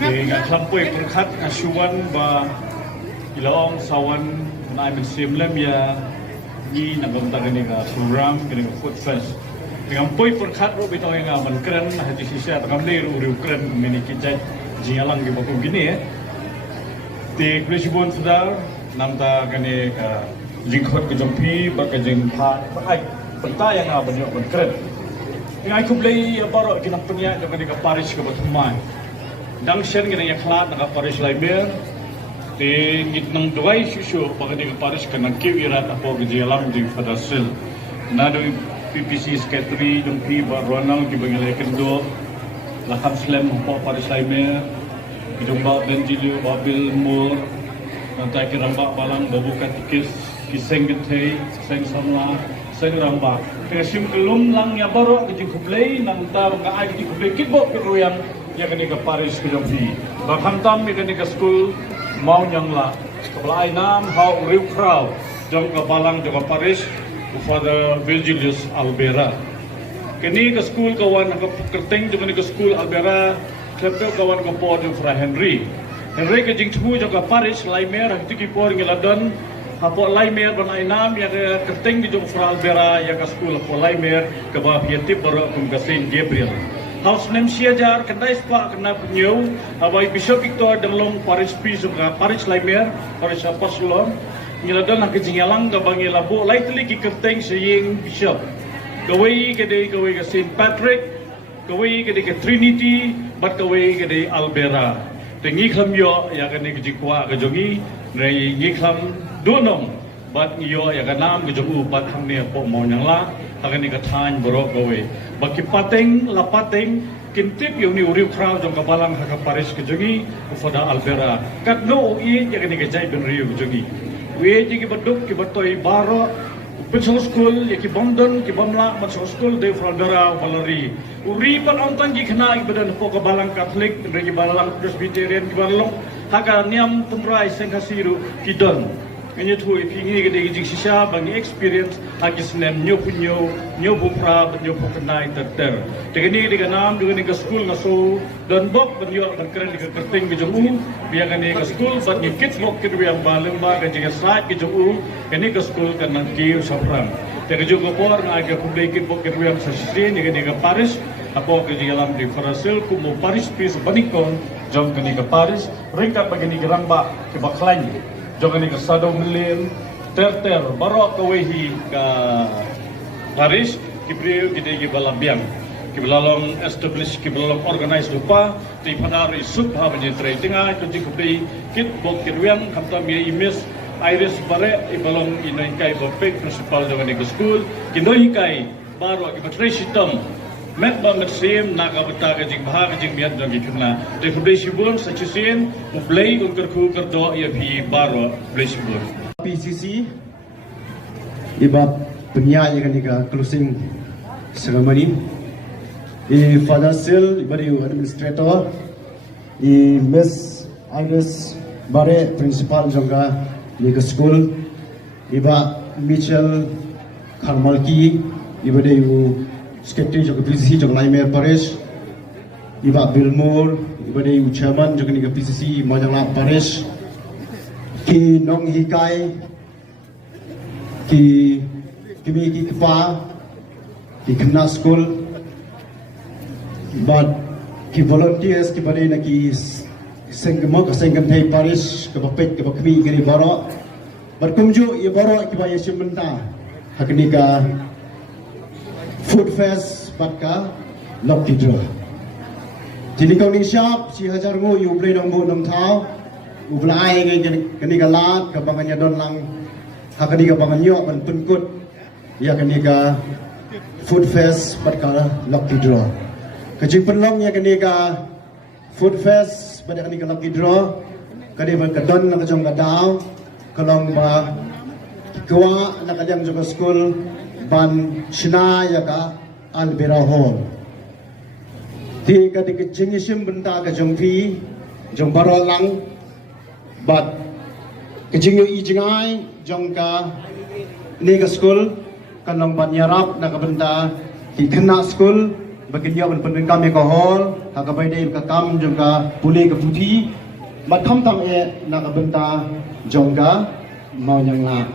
Nga klampoi perkat asyuan ba ilawang sawan na ay simlem ya ni nagumta gani nga program gani nga food fest. Dengan poi perkat ro bitaw nga man kren hati sisa takam le ru kren mini kijaj jingalang gi baku gini ti krisibon sedar namta gani ka jingkhot ke jompi ba ka jing pha ai penta yang nga banyo man kren. Ngai kublai baro kinang penya gani ka parish ka batumai. Dang shen gani ya khlat na ka parish lai mer ti ngit nang duai susu pagani ka parish ka nang kiwirat apo gi alam di fadasil na do PPC secretary dong pi baronang di bangalay kendo lakam slam po parish lai mer idong ba benjilio babil mur nantai kiramba balang babuka tikis kiseng gethei seng samla seng ramba kesim kelum lang ya baro ki kublai nang ta ga ai ki kublai kitbo piruyang ya kani ka parish ki jompi bakam tam mi kani ka school mau nyang la kabla ai nam how riu crowd jong ka balang jong ka parish Father Virgilius Albera. Kini ke school kawan ke kerteng jong kani ke school Albera klepel kawan ke por jong Fra Henry. Henry ke jing thu jong ka parish lai mer hati ki por ngiladon hapo lai mer ban ai nam ya kerteng di jong Fra Albera ya ka school hapo lai mer ke ba pietip baro kum ka Saint Gabriel. House name siajar kendai spa kena penyu abai Bishop Victor Denglong parish pi jong ka parish lai mer parish apostolon ngiladon nak jingalang ka bangi labo lightly ki kerteng saying bishop kawai ka Saint Patrick kawai ka Trinity bat kawai ka Albera tengi kham yo ya ka ni jikwa ka jongi nei ngi kham donong bat yo ya ka nam ka jongu bat kham ne po mo nyang la ka ni ka than boro kawai baki pateng la pateng kintip yung ni uriu crowd jong kabalang ka parish ka jongi ufada Albera kat no i ya ka ni ka jai ben riu ka jongi we ji ki baduk ki batoi baro pensong school ya ki bondon ki bamla pensong school de frondora valori uri pan ontang ki khna ki badan po ka balang catholic de ki balang presbyterian ki balong haka niam tumrai sengkasiru ki don ngene thu pi ngi ge de ji sisa bang experience agis nem nyo punyo nyo bu pra nyo pu kanai ter de ni de nam de ni ka school na so don bok ban yo ban kren di ka kerting ki jong biya ka ni ka school ban ni kit mok ki yang baleng ba ka ji sa ki jong ni ka school kan nang ki sapram de ju ko por na ga ku de kit mok ki yang sa si ni ka parish apo ka ji alam di farasil ku mo parish pis banikon jong ka ni ka parish ringkat bagini geramba ki baklan jong ni ka sado milin ter baro ka wehi ka parish ki priu ki de ki balambiang ki belalong establish ki belalong organize lupa ti panari subha menjadi trading ai kunci kupi kit bok kirwiang kamta mi imis iris bare ibalong inai kai bopek principal jong ni ka school ki noi kai baro ki patrai system met ba met sim naga bata ka jing bha ka jing miat jong ki khna de kupi sibun sachusin ublei ungker khu kerdo ya bi baro ublei sibun PCC iba penyayi kan ika closing ceremony i Father Sil ibari administrator i Miss Agnes Bare principal jongga nika school iba Mitchell Kharmalki ibade u secretary jongga PCC jongga Laimer Parish iba Bilmore ibade u chairman jongga nika PCC Mojangla Parish ki nong hikai ki kimi ki kpa ki khna school but ki volunteers ki bane na ki sengmo ka sengam thai parish ka bapet ka bakmi gani baro but kumju ye baro ki ba yeshimenta hakni ka food fest but ka lokti dro jini kau ni shop si hajar ngo yu ble nong bo nong thau ublai ngai kani ka lat ka banganya don lang hakani ka banganyo ban penkut ya kani ka food fest but ka lucky draw kajing penlong ya kani ka food fest pada kani ka lucky draw kani ban ka don na kajong ka daw kalong ba kwa na kajang jong school ban shina ya ka Albera hall ti ka dik jingisim benta ka jong pi jong baro lang but kajing yu ijingai jong ka ni ka school kanong banyarap na kabenta ki khna school bagian dia penpen kami ke hall hakabai dei ka kam jongka puli ke puti mat kham tam nak benta jongga mau yang la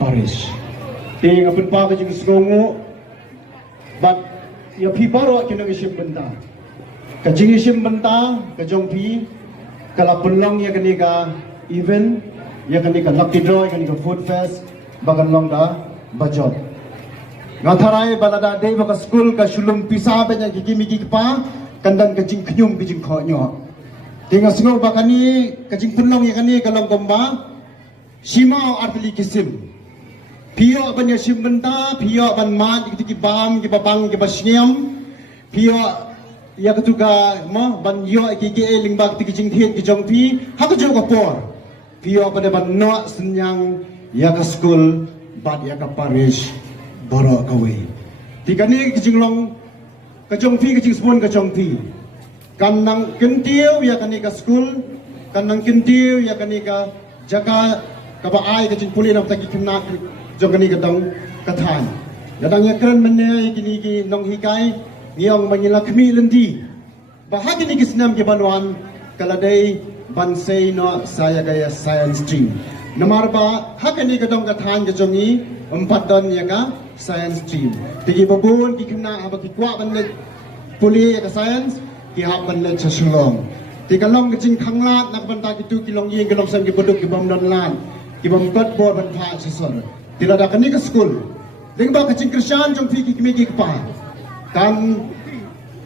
Paris ting apun pa ka jing sngongu bat ya pi baro kinong isim benta ka jing isim benta ka jong pi kala punlong ya kani ka event ya kani ka lucky draw ya kani ka food fest bagan long da bajot ngatharai balada dei baka school ka sulum pisa benya gigi migi pa kandan ka jing knyum bi jing kho nyo tinga sngo bakani ka jing punlong ya kani ka long gomba simao artli kisim Pio banya simbenta, pio ban mat iki bam, ki babang, ki basniam, pio ya ketuga mo ban yo iki lingbak ti jing thiet ki jong pi, ha ko jo ko por. Pio pada ban no senyang ya ka school, bad ya ka parish, boro ka we. Ti kani ki jing long ka jong pi ki jing spon ka jong pi. Kan nang kentiu ya kani ka school, kan nang kentiu ya kani ka jaga ka ba ai ka jing puli nam ta ki kena jogani kadang kathan dadang ya keren menai kini ki nong hikai ngiong manyila khmi lendi bahagi ni kisnam ke banwan kaladai bansei no saya gaya science stream namar ba hakani kadang kathan ke jongi empat don ya ka science stream tigi babun ki kena aba ki kwa ban le puli ya ka science ki hab ban le chasulong tigalong ke jing khanglat nak banta ki tu kilong yeng kilong sam ki boduk ki bam don lan ki bam kot bo ban pha sisor tidak ada kini ke school. Dengan kecing Kristian jom fikir kami kepa. Kan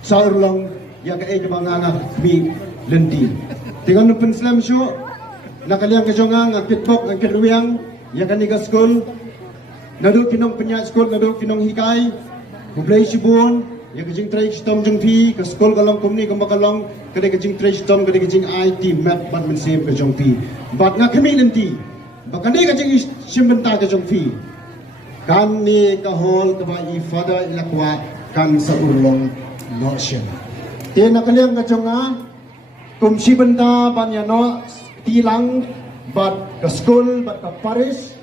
saur long yang ke ejba nganga kami lendi. Dengan nupen Islam show nak kalian ke jongang ngakit bok ngakit luang yang kini ke school. Nadu kinong penyak school nadu kinong hikai. Kublai sibun yang kecing tray sistem jom fi ke school kalong kumni kemakalong kede kecing tray sistem kede kecing IT map ban mensip ke jom fi. Bat ngak kami lendi. Bahkan dia kacang simbenta kacang fi, kan ni kahol kebai father ilakwa kan saurlong notion. Dia nak kalian kacang kum simbenta banyak no tilang bat ke school bat ke Paris,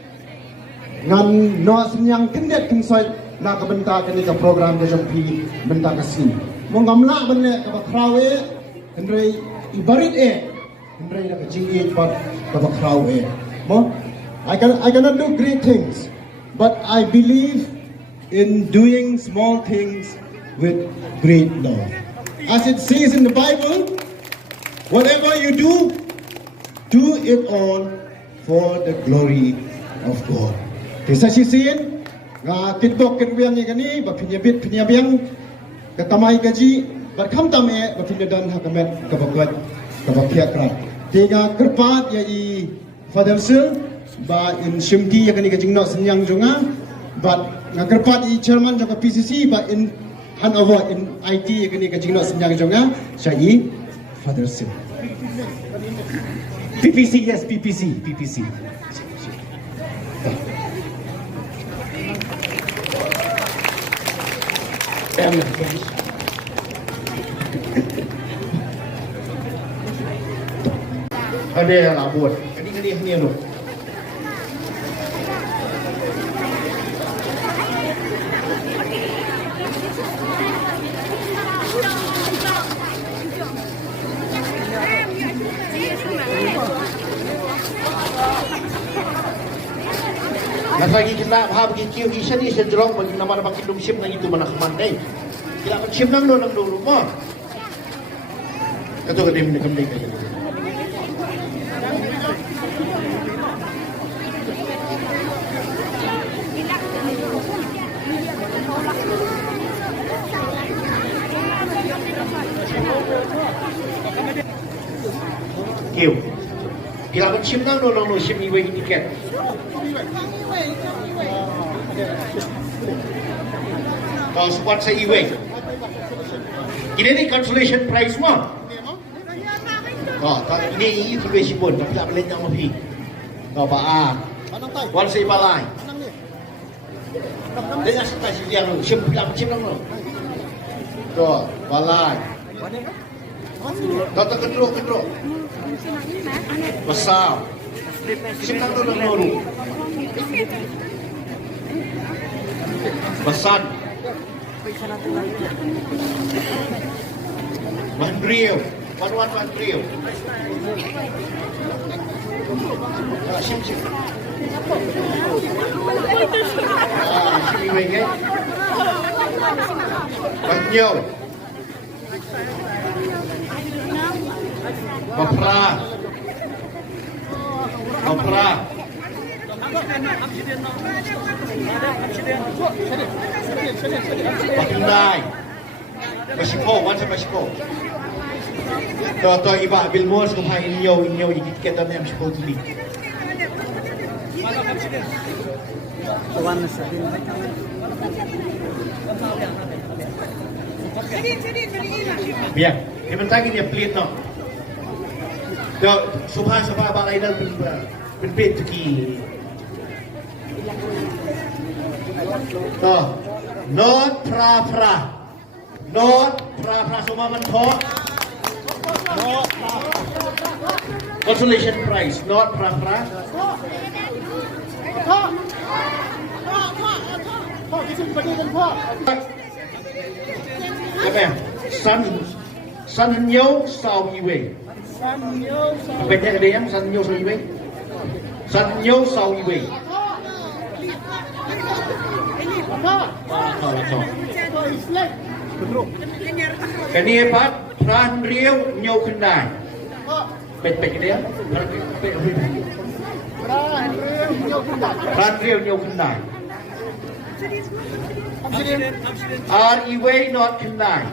ngan no senyang kendet kensoi nak kebenta kini ke program kacang fi benta kesini. Mengamla benek ke bakrawe, hendrai ibarit hendrai nak kacing bat ke bakrawe. I cannot do great things, but I believe in doing small things with great love. As it says in the Bible, whatever you do it all for the glory of God. Kisah sisin, kitbok kitwiang ni kani, bapinyabit pinyabiang, katamay gaji, berkam tame, bapinyadan hakamet kabagat kabakyakrap. Tiga kerpat ya i Father Sir, ba in Shimki ya kani kajing no senyang jonga, but ngakerpat i chairman jonga PCC ba in Hanover in IT ya kani kajing no senyang jonga, syai Father Sir. PPC yes PPC. Ada yang labut. Kadi ni anu. Lagi kita habis kiu kisah ni sejolong bagi nama nama kidung sim nang itu mana kemandai. Kita akan sim nang dulu mah. Kata kadi ni kemdai kaya. Kiu. Kita akan sim nang dulu sim iwe tiket. Kau sponsor event. Ini ni consolation prize mah. Oh, ini besi pun, tapi tak boleh jangan lebih. Kau apa? Wan say balai. Dia nak kasih dia lu, siapa cip lu. Kau balai. Kau kedro. Besar. Siapa tu lu? Besar. One real. One real. Shim. Shim iwe ke? One nhiều. Opera. Pakindai. Mexico, once Mexico. To iba Bilmos kumain inyo ikit na Mexico TV. Biar, yang tadi dia pelit no. Do subhan balai dah pelit tuki. To not pra. Not pra semua mentok. Not pra. Consolation prize, not pra. Apa? San Nyo Sao Iwe. Beda ada yang San Nyo Sao Iwe. San Nyo Sao Iwe. Kani hebat, Pran Riau Nyo Kendai. Bet dia. Pran Riau Nyo Kendai. Iwe not Kendai.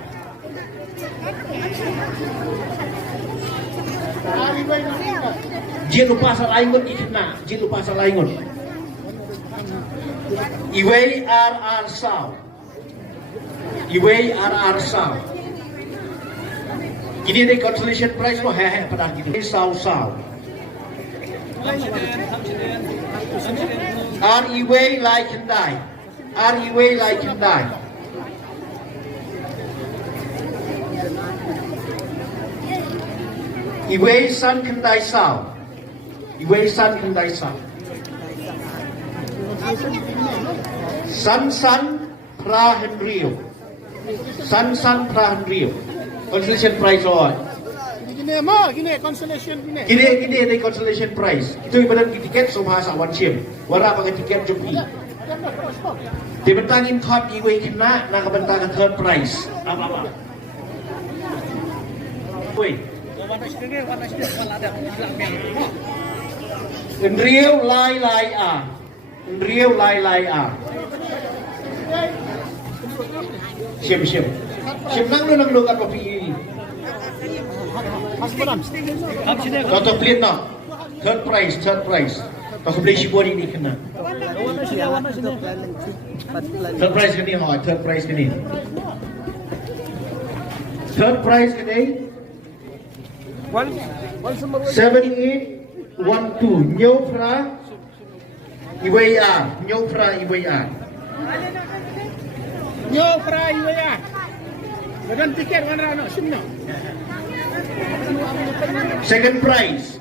Dia lupa asal aingun ikna. Dia lupa asal aingun. Iwe RR Sao. Iwe RR Sao. Ini ada consolation prize lo hehe pada gitu. Sao. Iwe like Kendai. Iwe like Kendai. Iwe San Kendai Sao. Iwe San Kendai Sao. San Pra Henrio. San Pra Henrio. Consolation prize all. Gini consolation gini. Gini ada consolation prize. Itu ibarat tiket Subhasa Wan Sim. Wara pakai tiket Jumpi. Dibentangin top Iwe kena, nak kebentangan third prize. Apa? Woi. Riau lai a. Riau lai a. Sim. Sim nang lu kat kopi ini. Toto plate no. Third prize. Kau beli shibor ini kena. Third prize kini ho. Third prize kini 7812 Nyopra Iwaya. Dengan tiket mana nak semua. Second prize.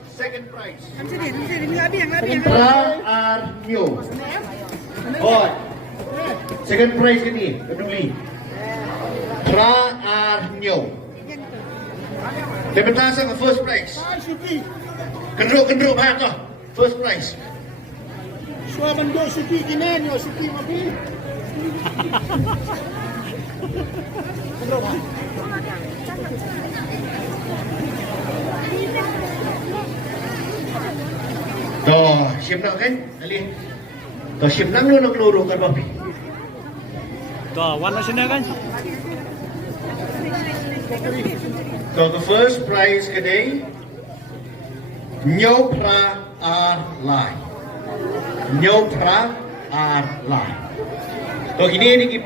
Pra Arnyo. Oh. Second prize ini, peduli. Pra Arnyo. Lepas sang first prize. Kendruk banget tu. First prize. Suara benda supi gini, yo supi mapi. Tuh, siap nak kan? Ali. Tuh siap nang lu nak luru kan papi. Tuh, warna sini kan? So the first prize today, Nyopra Lai. So ini